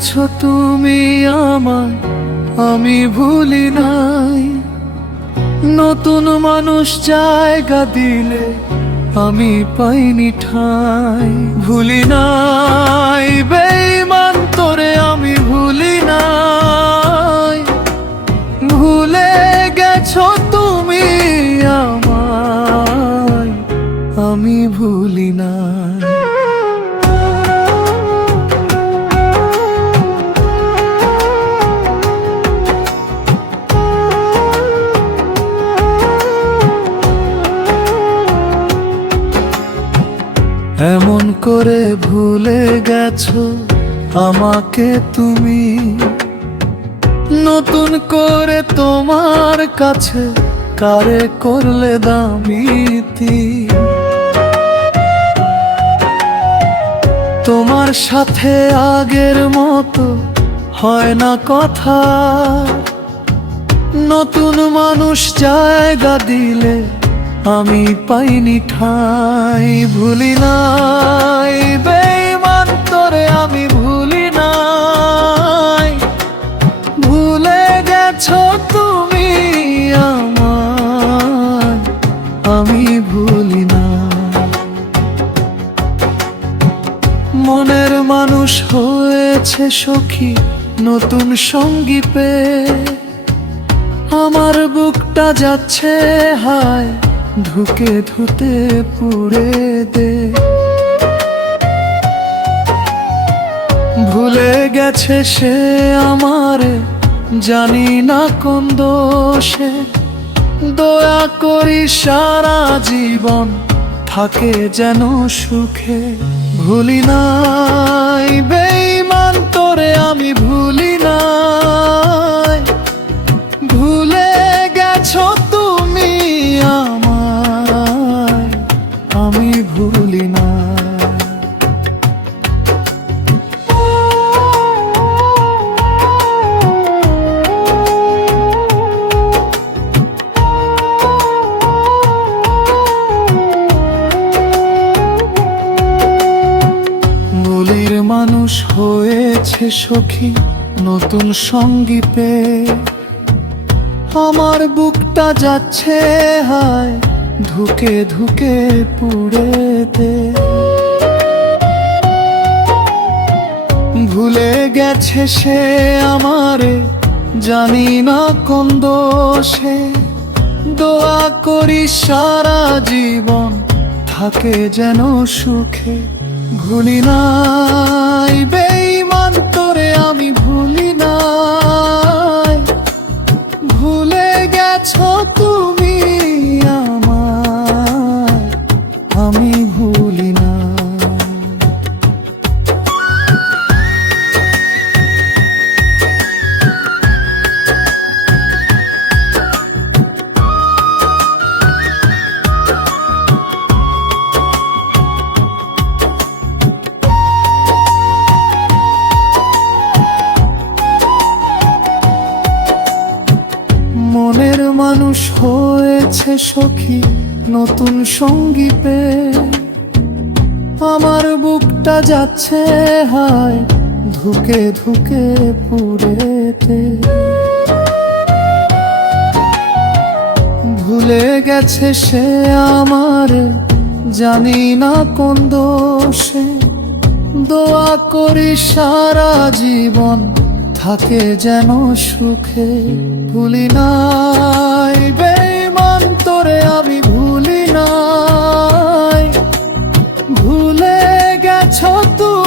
গেছো তুমি আমায়, আমি ভুলি নাই। নতুন মানুষ জায়গা দিলে আমি পাইনি ঠাঁই। ভুলি নাই বেঈমান তোরে আমি ভুলি নাই। ভুলে গেছো তুমি আমায়, আমি ভুলি নাই। এমন করে ভুলে গেছো আমাকে তুমি, নতুন করে তোমার কাছে কারে করলে দামিতি। তোমার সাথে আগের মতো হয় না কথা। নতুন মানুষ জায়গা দিলে আমি পাইনি ঠাঁই। ভুলি নাই বেঈমান তোরে আমি ভুলি নাই। ভুলে গেছো তুমি আমায়, আমি ভুলি না। মনের মানুষ হয়েছে সখী নতুন সঙ্গী পেয়ে। আমার বুকটা যাচ্ছে হায়, ধুকে ধুতে পুড়ে দে। ভুলে গেছে সে আমারে, জানি না কোন দোষে। দয়া করি সারা জীবন থাকে যেন সুখে। ভুলি নাই বেঈমান তোরে আমি ভুলি নাই। ভুলে গেছো তুমি আমায়, আমি ভুলি না। বলির মানুষ হয়েছে সখী নতুন সঙ্গী পেয়ে। আমার বুকটা যাচ্ছে হায়, ধুকে ধুকে পুড়ে দে। ভুলে গেছে সে আমারে, জানি না কোন দোষে। দোয়া করি সারা জীবন থাকে যেন সুখে। ভুলি নাই বেঈমান তোরে আমি ভুলি নাই। ভুলে গেছো তুমি আমায়, আমি ভুলি না। মনের মানুষ হয়েছে সখী নতুন সঙ্গী পেয়ে। আমার বুকটা যাচ্ছে হায়, ধুকে ধুকে পুড়েতে। ভুলে গেছে সে আমারে, জানি না কোন দোষে। দোয়া করি সারা জীবন থাকে যেন সুখে। ভুলি নাই বেঈমান তোরে আমি ভুলি নাই। ভুলে গেছো তুমি